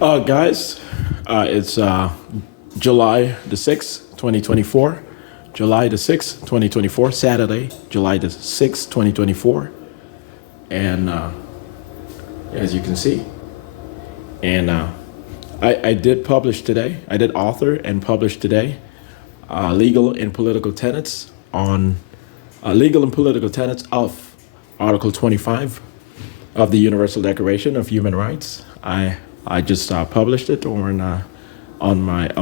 Guys, it's July the 6th, 2024. July the 6th, 2024, Saturday, July the 6th, 2024. And as you can see, and I did publish today, I did author and publish today legal and political tenets on legal and political tenets of Article 25 of the Universal Declaration of Human Rights. I just published it on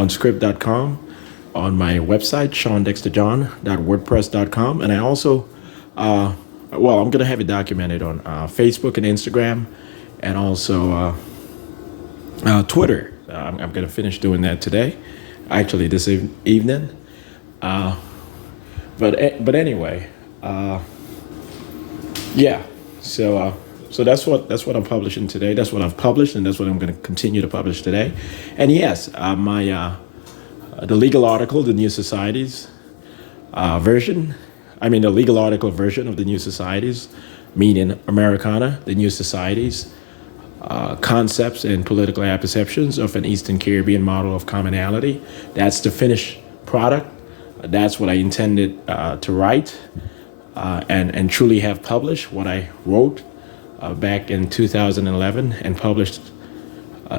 script.com, on my website, ShawnDexterJohn.wordpress.com, and I also, I'm going to have it documented on Facebook and Instagram, and also Twitter. I'm going to finish doing that today, actually this evening. But anyway, yeah. So that's what I'm publishing today. That's what I've published, and that's what I'm going to continue to publish today. And yes, the legal article, the New Societies version. I mean, the legal article version of the New Societies, meaning Americana, the New Societies, concepts and political apperceptions of an Eastern Caribbean model of commonality. That's the finished product. That's what I intended to write and truly have published what I wrote back in 2011 and published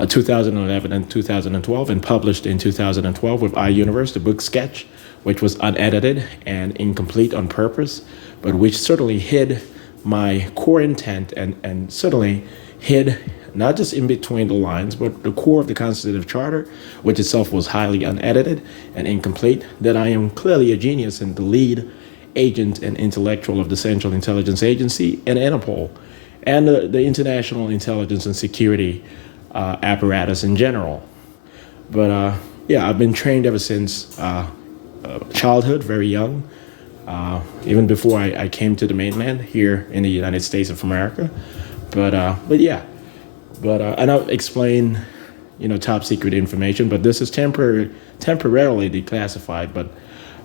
2011 and 2012 and published in 2012 with iUniverse, the book sketch, which was unedited and incomplete on purpose, but which certainly hid my core intent and certainly hid not just in between the lines, but the core of the Constitutive Charter, which itself was highly unedited and incomplete, that I am clearly a genius and the lead agent and intellectual of the Central Intelligence Agency and INTERPOL, and the international intelligence and security apparatus in general. But yeah, I've been trained ever since childhood, very young, even before I came to the mainland here in the United States of America. But and I'll explain, top secret information. But this is temporarily declassified, but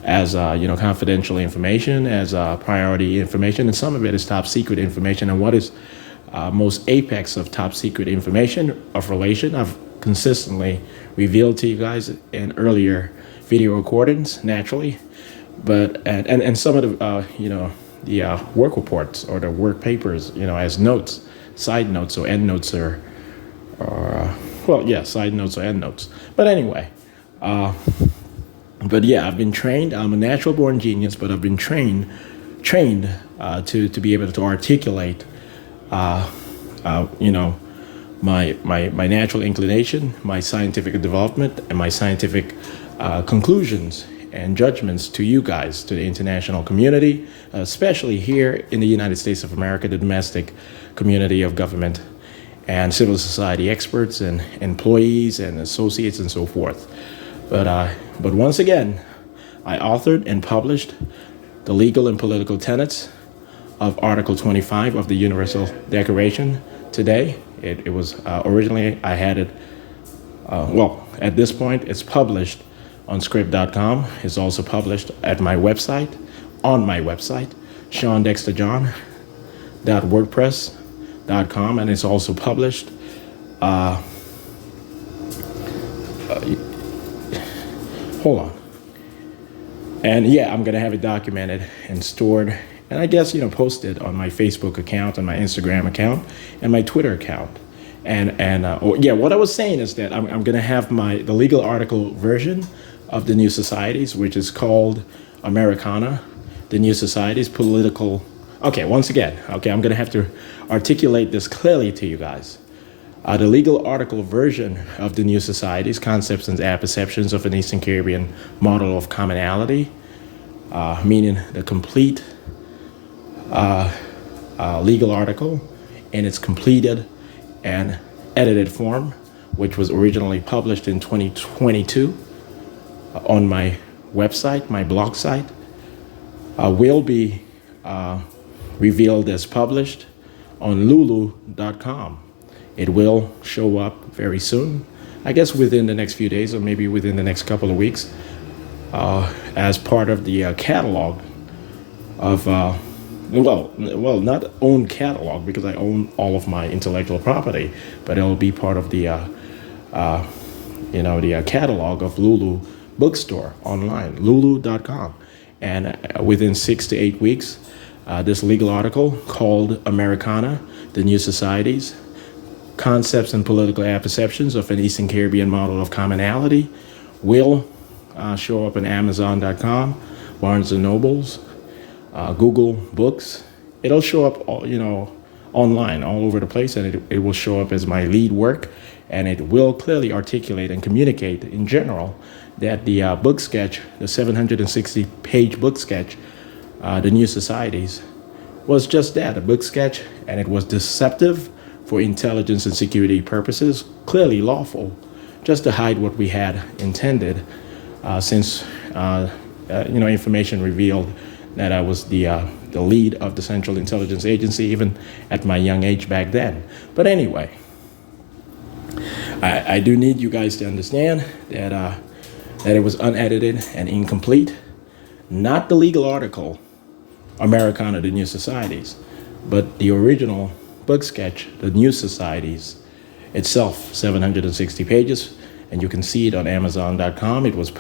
as confidential information, as priority information, and some of it is top secret information. And what is most apex of top secret information of relation, I've consistently revealed to you guys in earlier video recordings, naturally. But and some of the the work reports or the work papers, as notes, side notes or end notes or side notes or end notes. But anyway. But yeah, I've been trained. I'm a natural born genius, but I've been trained to be able to articulate, my natural inclination, my scientific development, and my scientific conclusions and judgments to you guys, to the international community, especially here in the United States of America, the domestic community of government and civil society experts and employees and associates and so forth. But once again, I authored and published the legal and political tenets of Article 25 of the Universal Declaration today. It was originally, I had it, at this point, it's published on script.com. It's also published at my website, on my website, ShawnDexterJohn.wordpress.com, and it's also published hold on. And yeah, I'm going to have it documented and stored and I guess, posted on my Facebook account, on my Instagram account, and my Twitter account. What I was saying is that I'm going to have the legal article version of the New Societies, which is called Americana, the New Societies political. Okay, once again, I'm going to have to articulate this clearly to you guys. The legal article version of the New Societies, concepts and apperceptions of an Eastern Caribbean model of commonality, meaning the complete legal article in its completed and edited form, which was originally published in 2022 on my website, my blog site, will be revealed as published on lulu.com. It will show up very soon, I guess within the next few days or maybe within the next couple of weeks, as part of the catalog of not own catalog because I own all of my intellectual property, but it'll be part of the the catalog of Lulu bookstore online, lulu.com. And within 6 to 8 weeks, this legal article called Americana, the New Societies, Concepts and Political Apperceptions of an Eastern Caribbean Model of Commonality will show up on Amazon.com, Barnes& and Nobles, Google Books. It'll show up, online all over the place, and it will show up as my lead work, and it will clearly articulate and communicate in general that the book sketch, the 760-page book sketch, The New Societies, was just that, a book sketch, and it was deceptive for intelligence and security purposes, clearly lawful, just to hide what we had intended, since information revealed that I was the lead of the Central Intelligence Agency, even at my young age back then. But anyway, I do need you guys to understand that it was unedited and incomplete. Not the legal article, Americana, the New Societies, but the original book sketch, The New Societies, itself, 760 pages, and you can see it on Amazon.com. It was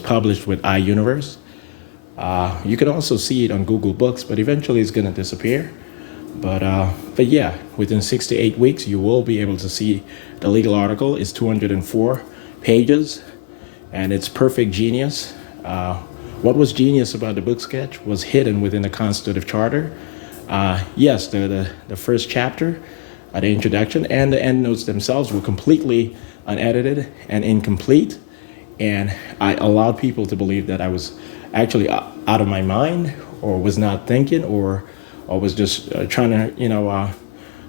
published with iUniverse. You can also see it on Google Books, but eventually it's going to disappear. But yeah, within 6 to 8 weeks, you will be able to see the legal article. It's 204 pages, and it's perfect genius. What was genius about the book sketch was hidden within the Constitutive Charter. Yes, the first chapter, the introduction, and the endnotes themselves were completely unedited and incomplete. And I allowed people to believe that I was actually out of my mind, or was not thinking, or was just trying to,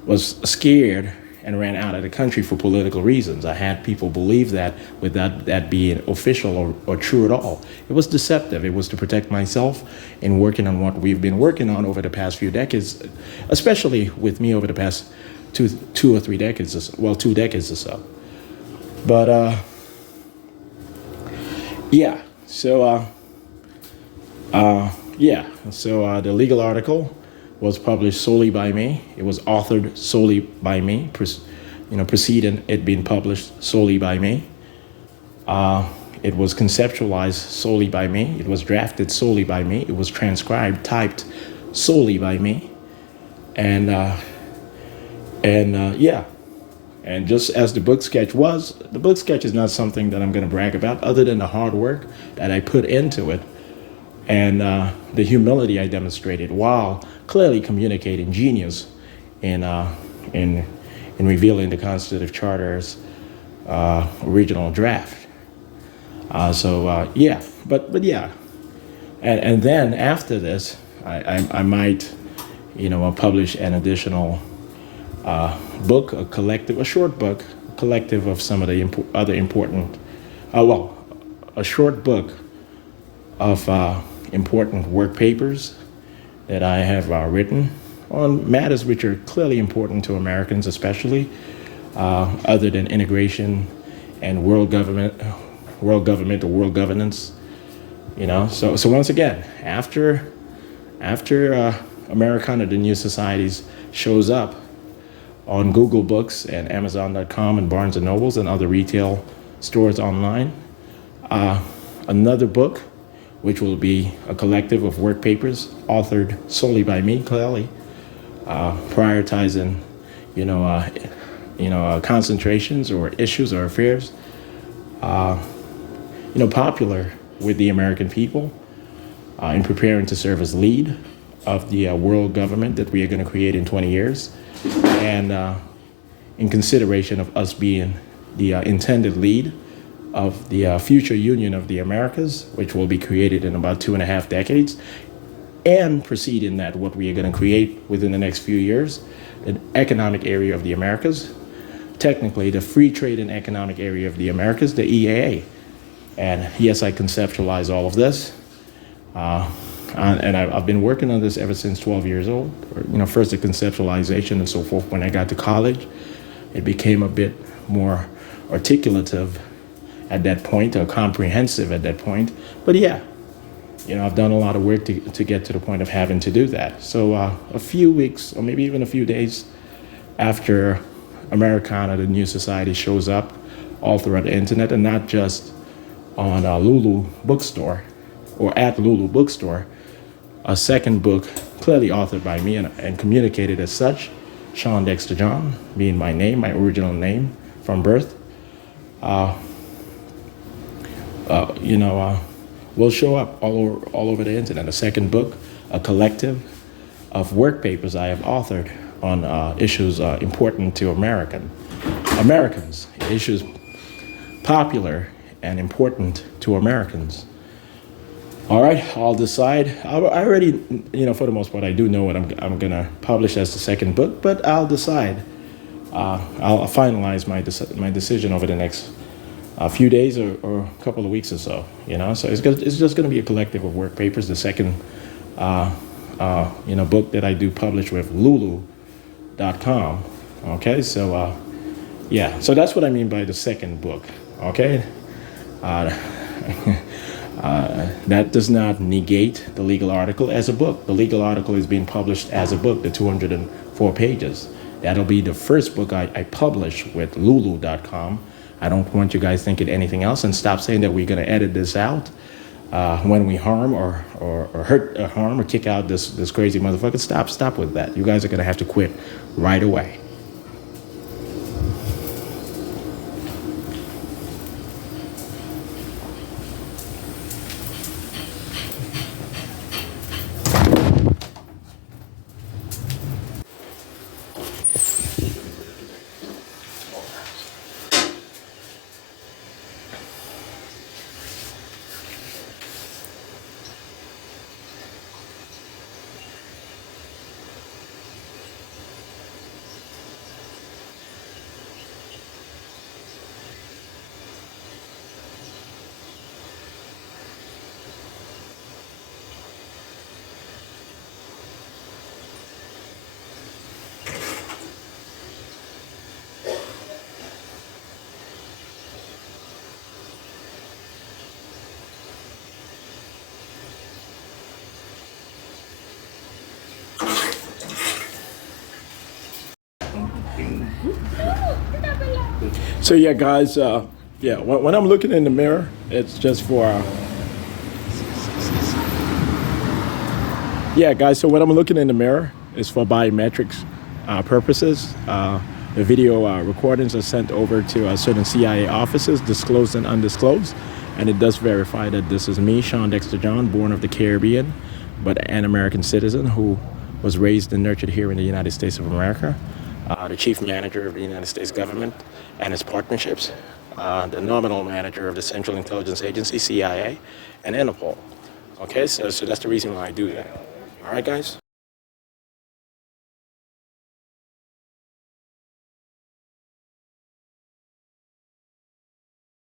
was scared and ran out of the country for political reasons. I had people believe that without that being official or true at all. It was deceptive. It was to protect myself in working on what we've been working on over the past few decades, especially with me over the past two or 3 decades, 2 decades or so. But yeah, so the legal article was published solely by me. It was authored solely by me, preceding it being published solely by me. It was conceptualized solely by me. It was drafted solely by me. It was transcribed, typed solely by me. And just as the book sketch was, the book sketch is not something that I'm going to brag about, other than the hard work that I put into it, and the humility I demonstrated while clearly communicating genius in revealing the Constitutive Charter's original draft. But yeah, and then after this, I might, publish an additional book, a short book, a collective of some of the other important, a short book of important work papers that I have written on matters which are clearly important to Americans, especially other than integration and world government or world governance. So once again, after Americana, the New Societies shows up on Google Books and Amazon.com and Barnes & Nobles and other retail stores online, another book, which will be a collective of work papers authored solely by me, clearly, prioritizing, concentrations or issues or affairs, popular with the American people, in preparing to serve as lead of the world government that we are going to create in 20 years, and in consideration of us being the intended lead of the future Union of the Americas, which will be created in about 2.5 decades, and preceding that, what we are going to create within the next few years, an economic area of the Americas, technically the Free Trade and Economic Area of the Americas, the EAA. And yes, I conceptualize all of this. And I've been working on this ever since 12 years old. First the conceptualization and so forth. When I got to college, it became a bit more articulative at that point, or comprehensive at that point. But yeah, I've done a lot of work to get to the point of having to do that. So a few weeks, or maybe even a few days after Americana, the New Society, shows up all throughout the internet, and not just on Lulu Bookstore or at Lulu Bookstore. A second book, clearly authored by me and communicated as such, Shawn Dexter John, being my name, my original name from birth, will show up all over the internet. A second book, a collective of work papers I have authored on issues important to Americans, issues popular and important to Americans. All right, I'll decide. I already, for the most part, I do know what I'm going to publish as the second book, but I'll decide. I'll finalize my decision over the next few days or a couple of weeks or so. So it's just going to be a collective of work papers. The second, book that I do publish with Lulu.com. Okay, so so that's what I mean by the second book. Okay. That does not negate the legal article as a book. The legal article is being published as a book, the 204 pages. That'll be the first book I publish with Lulu.com. I don't want you guys thinking anything else, and stop saying that we're going to edit this out when we harm or hurt or harm or kick out this crazy motherfucker. Stop with that. You guys are going to have to quit right away. So yeah, guys, when I'm looking in the mirror, it's just for, guys, so when I'm looking in the mirror, it's for biometrics purposes. The video recordings are sent over to certain CIA offices, disclosed and undisclosed, and it does verify that this is me, Shawn Dexter John, born of the Caribbean, but an American citizen who was raised and nurtured here in the United States of America. The chief manager of the United States government and its partnerships, the nominal manager of the Central Intelligence Agency, CIA, and INTERPOL. Okay, so that's the reason why I do that. All right, guys?